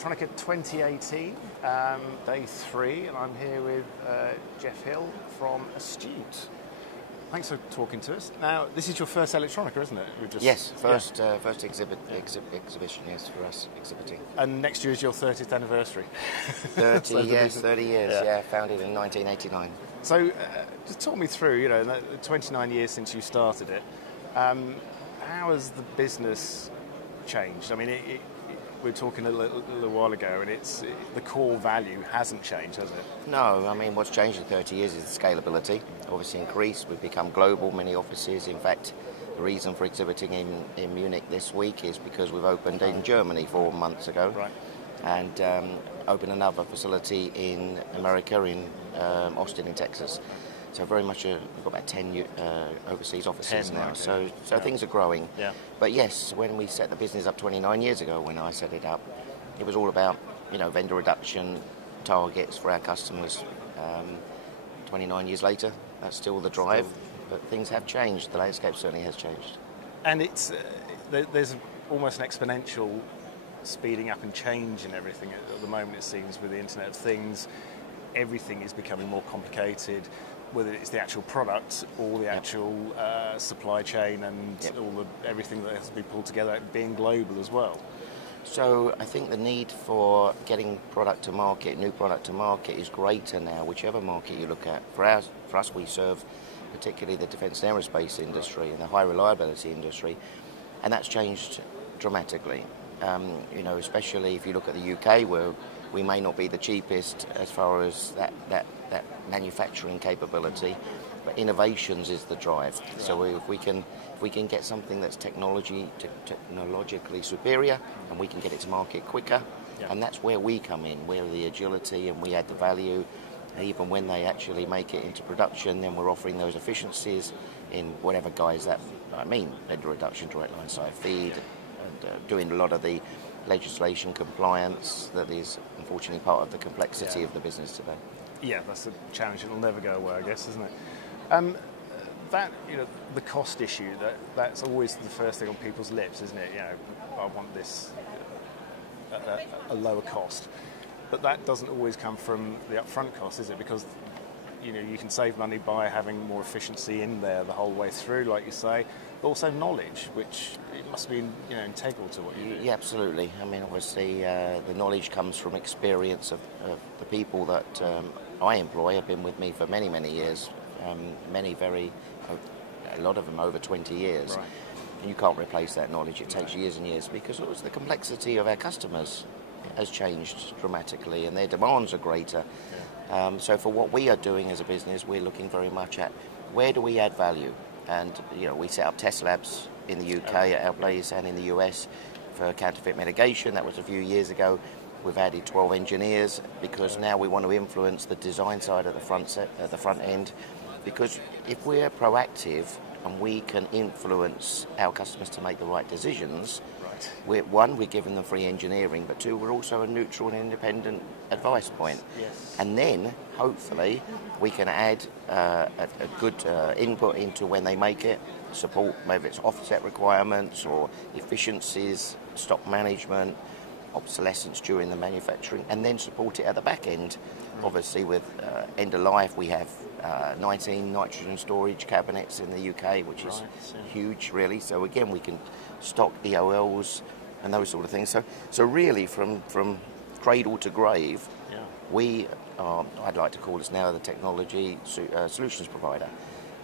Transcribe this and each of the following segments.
Electronica 2018, day 3, and I'm here with Geoff Hill from Astute. Thanks for talking to us. Now, this is your first Electronica, isn't it? Yes, first exhibition, yes, for us exhibiting. And next year is your 30th anniversary. 30 years, yeah, founded in 1989. So, just talk me through, the 29 years since you started it. How has the business changed? I mean, we were talking a little while ago, and the core value hasn't changed, has it? No, I mean, what's changed in 30 years is the scalability. Obviously increased, we've become global, many offices. In fact, the reason for exhibiting in Munich this week is because we've opened in Germany 4 months ago. Right. And opened another facility in America, in Austin in Texas. So very much, we've got about 10 overseas offices now, so things are growing. Yeah. But yes, when we set the business up 29 years ago, when I set it up, it was all about, vendor reduction targets for our customers. 29 years later, that's still the drive, but things have changed. The landscape certainly has changed. And there's almost an exponential speeding up and change in everything at the moment, it seems, with the Internet of Things. Everything is becoming more complicated, whether it's the actual product or the actual supply chain and everything that has to be pulled together, being global as well. So I think the need for getting product to market, new product to market, is greater now, whichever market you look at. For us, we serve particularly the defence and aerospace industry and the high reliability industry, and that's changed dramatically. Especially if you look at the UK, where we may not be the cheapest as far as that manufacturing capability, but innovations is the drive. Right. So if we can get something that's technologically superior, and we can get it to market quicker, and that's where we come in. We're the agility, and we add the value. Even when they actually make it into production, then we're offering those efficiencies in whatever guise that vendor reduction, direct line side feed, and doing a lot of the legislation compliance that is unfortunately part of the complexity of the business today. Yeah, that's a challenge that'll never go away, I guess, isn't it? The cost issue, that's always the first thing on people's lips, isn't it? I want this at a lower cost. But that doesn't always come from the upfront cost, is it? Because you can save money by having more efficiency in there the whole way through, like you say, but also knowledge, which it must be integral to what you do. Yeah, absolutely. I mean, obviously, the knowledge comes from experience of the people that I employ. Have been with me for many, many years. A lot of them over 20 years. Right. And you can't replace that knowledge. It takes years and years, because the complexity of our customers has changed dramatically, and their demands are greater. Yeah. So for what we are doing as a business, we're looking very much at where do we add value. And we set up test labs in the UK at our place and in the US for counterfeit mitigation. That was a few years ago. We've added 12 engineers because now we want to influence the design side of the front end. Because if we're proactive and we can influence our customers to make the right decisions, we're giving them free engineering, but 2, we're also a neutral and independent advice point. Yes. And then, hopefully, we can add a good input into when they make it, support, maybe it's offset requirements or efficiencies, stock management, obsolescence during the manufacturing, and then support it at the back end. Obviously, with end of life, we have 19 nitrogen storage cabinets in the UK, which is huge, really. So again, we can stock EOLs and those sort of things. So really, from cradle to grave, we are, I'd like to call us now, the technology solutions provider.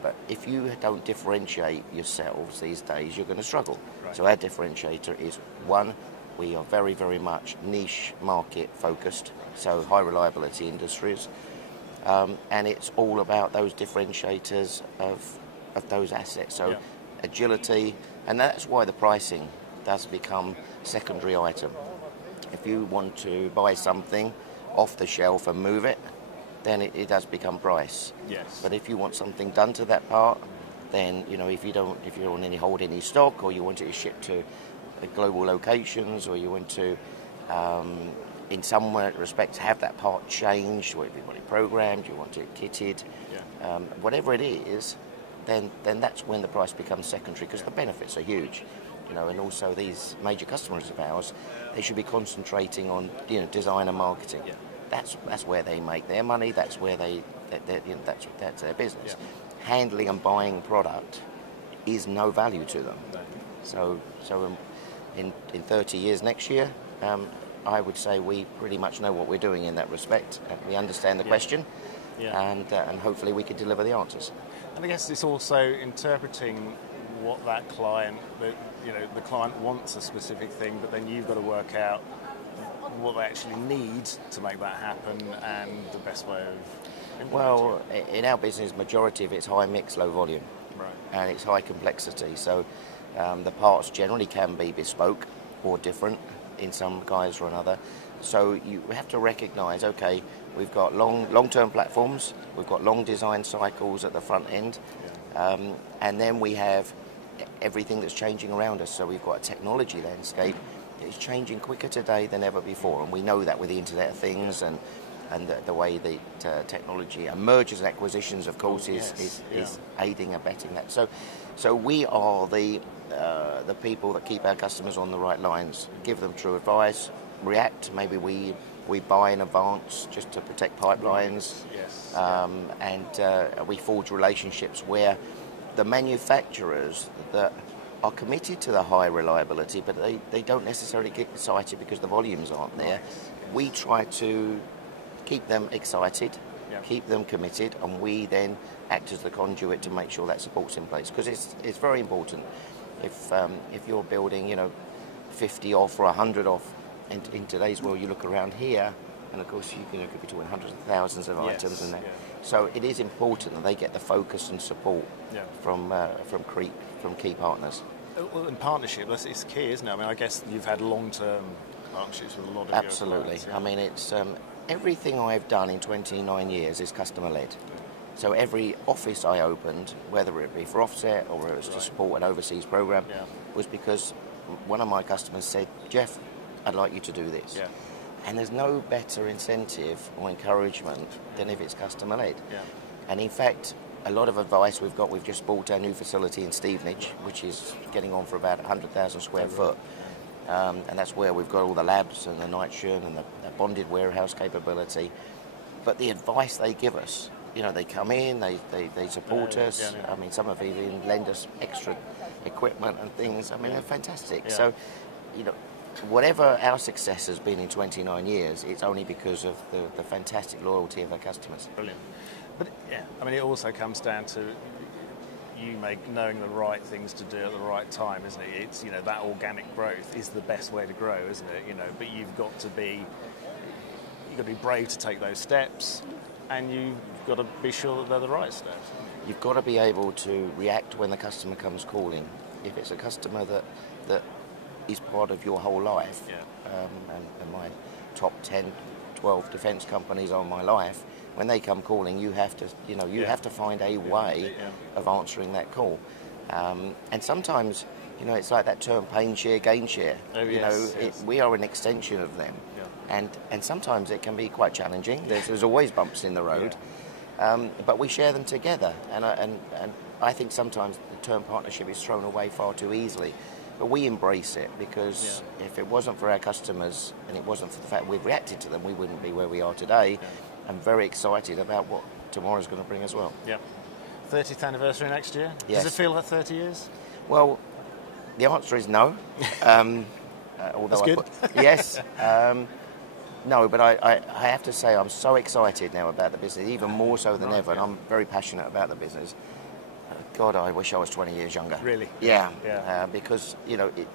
But if you don't differentiate yourselves these days, you're going to struggle. Right. So our differentiator is, 1, we are very, very much niche market focused, so high reliability industries. And it's all about those differentiators of those assets. So agility, and that's why the pricing does become secondary item. If you want to buy something off the shelf and move it, then it does become price. Yes. But if you want something done to that part, then if you don't hold any stock, or you want it shipped to global locations, or you want to in some respects have that part changed, or if you want it programmed, you want it kitted, whatever it is, then that's when the price becomes secondary, because the benefits are huge. and also these major customers of ours, they should be concentrating on design and marketing. Yeah. That's where they make their money. That's where that's their business. Yeah. Handling and buying product is no value to them. No. So in 30 years next year, I would say we pretty much know what we're doing in that respect. We understand the question, and hopefully we can deliver the answers. And I guess it's also interpreting what that client, the client wants a specific thing, but then you've got to work out what they actually need to make that happen and the best way of. Well, in our business, majority of it's high mix, low volume, right, and it's high complexity. So the parts generally can be bespoke or different in some guise or another. So you have to recognise, okay, we've got long-term platforms, we've got long design cycles at the front end, and then we have everything that's changing around us. So we've got a technology landscape that is changing quicker today than ever before, and we know that with the Internet of Things and the way that technology and mergers and acquisitions, of course, is aiding and abetting that. So we are the people that keep our customers on the right lines, give them true advice, react. Maybe we buy in advance just to protect pipelines, and we forge relationships where the manufacturers that are committed to the high reliability, but they don't necessarily get excited because the volumes aren't there. We try to keep them excited, keep them committed, and we then act as the conduit to make sure that support's in place, because it's very important. If you're building 50 off or 100 off, in today's world you look around here, and of course you could be talking hundreds of thousands of items in there. So it is important that they get the focus and support from key partners. Well, in partnership, it's key, isn't it? I mean, I guess you've had long-term partnerships with a lot of Absolutely. your clients, I mean, it's everything I've done in 29 years is customer-led. So every office I opened, whether it be for offset or it was to support an overseas program, was because one of my customers said, "Geoff, I'd like you to do this." Yeah. And there's no better incentive or encouragement than if it's customer-led. Yeah. And in fact, a lot of advice we've just bought our new facility in Stevenage, which is getting on for about 100,000 square foot. And that's where we've got all the labs and the nitrogen and the bonded warehouse capability. But the advice they give us, they come in, they support us. I mean, some of them even lend us extra equipment and things. I mean, they're fantastic. Yeah. So, whatever our success has been in 29 years, it's only because of the fantastic loyalty of our customers. Brilliant. But I mean, it also comes down to knowing the right things to do at the right time, isn't it? It's that organic growth is the best way to grow, isn't it? But you've got to be brave to take those steps, and you've got to be sure that they're the right steps. You've got to be able to react when the customer comes calling. If it's a customer that is part of your whole life, and my top 10, 12 defence companies are my life. When they come calling, you have to, have to find a way of answering that call. And sometimes, it's like that term, pain share, gain share. We are an extension of them. Yeah. And sometimes it can be quite challenging. There's always bumps in the road. But we share them together. And I think sometimes the term partnership is thrown away far too easily. But we embrace it, because if it wasn't for our customers and it wasn't for the fact we've reacted to them, we wouldn't be where we are today. Yeah. I'm very excited about what tomorrow's going to bring as well. Yeah. 30th anniversary next year? Yes. Does it feel like 30 years? Well, the answer is no. Although that's good. Yes. No, but I have to say I'm so excited now about the business, even more so than ever, and I'm very passionate about the business. God, I wish I was 20 years younger. Really? Yeah. Because,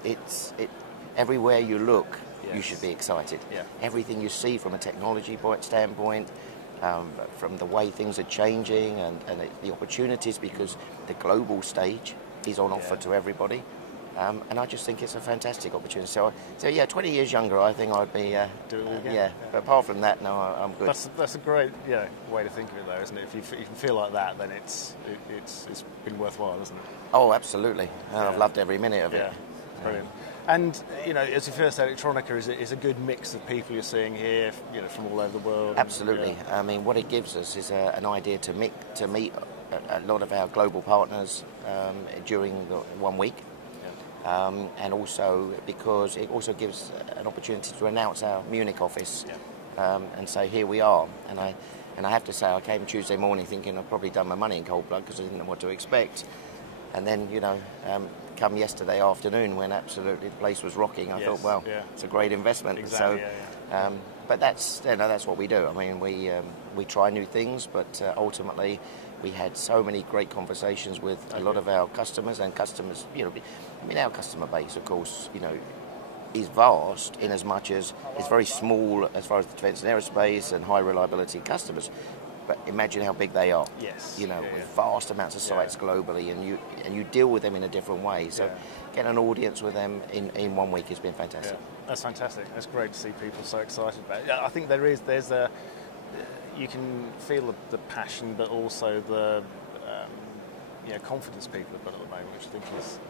it's everywhere you look, you should be excited. Yeah. Everything you see from a technology standpoint, from the way things are changing and the opportunities, because the global stage is on offer to everybody. And I just think it's a fantastic opportunity. So 20 years younger, I think I'd be... Do it all again? Yeah, but apart from that, no, I'm good. That's a great way to think of it, though, isn't it? If you can feel like that, then it's been worthwhile, isn't it? Oh, absolutely. I've loved every minute of it. Yeah, brilliant. And, as you first said, electronica is a good mix of people you're seeing here, from all over the world. Absolutely. I mean, what it gives us is an idea to meet a lot of our global partners during the 1 week. and also because it also gives an opportunity to announce our Munich office and say, here we are. And I have to say, I came Tuesday morning thinking I've probably done my money in cold blood because I didn't know what to expect. And then, come yesterday afternoon when absolutely the place was rocking, I thought, well, it's a great investment. Exactly, so, but that's what we do. I mean, we try new things, but ultimately we had so many great conversations with a lot of our customers and customers. Our customer base, of course, is vast in as much as it's very small as far as the defence and aerospace and high reliability customers. But imagine how big they are. Yes. With vast amounts of sites globally, and you deal with them in a different way. So getting an audience with them in 1 week has been fantastic. Yeah, that's fantastic. That's great to see people so excited about it. I think you can feel the passion, but also the confidence people have got at the moment, which I think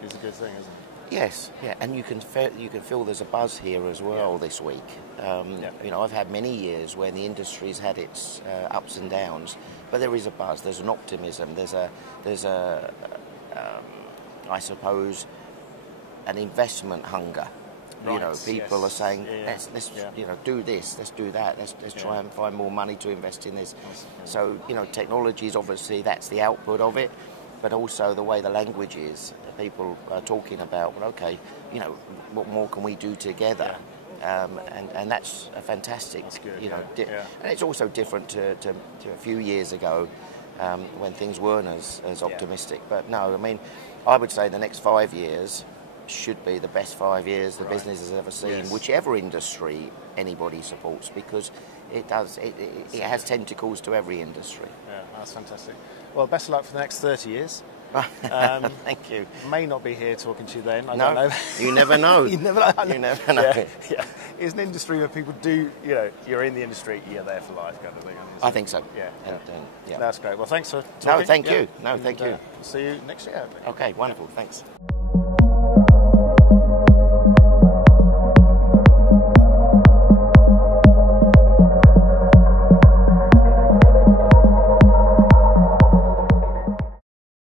is a good thing, isn't it? Yes, and you can feel there's a buzz here as well this week. I've had many years when the industry's had its ups and downs, but there is a buzz. There's an optimism. There's I suppose, an investment hunger. Right, People are saying, let's do this, let's do that, let's try and find more money to invest in this. So, technology is obviously, that's the output of it, but also the way the language is. People are talking about, well, okay, what more can we do together? And that's a fantastic, that's good, and it's also different to a few years ago when things weren't as optimistic. But no, I mean, I would say the next 5 years should be the best 5 years the business has ever seen, whichever industry anybody supports, because it has tentacles to every industry. Yeah, that's fantastic. Well, best of luck for the next 30 years. Thank you. May not be here talking to you then. I don't know. You never know. You never know. You never know. Yeah. It's an industry where people do, you're in the industry, you're there for life, kind of thing. I think so. Yeah. That's great. Well, thanks for talking. No, thank you. No, thank you. See you next year. Okay, wonderful. Thanks.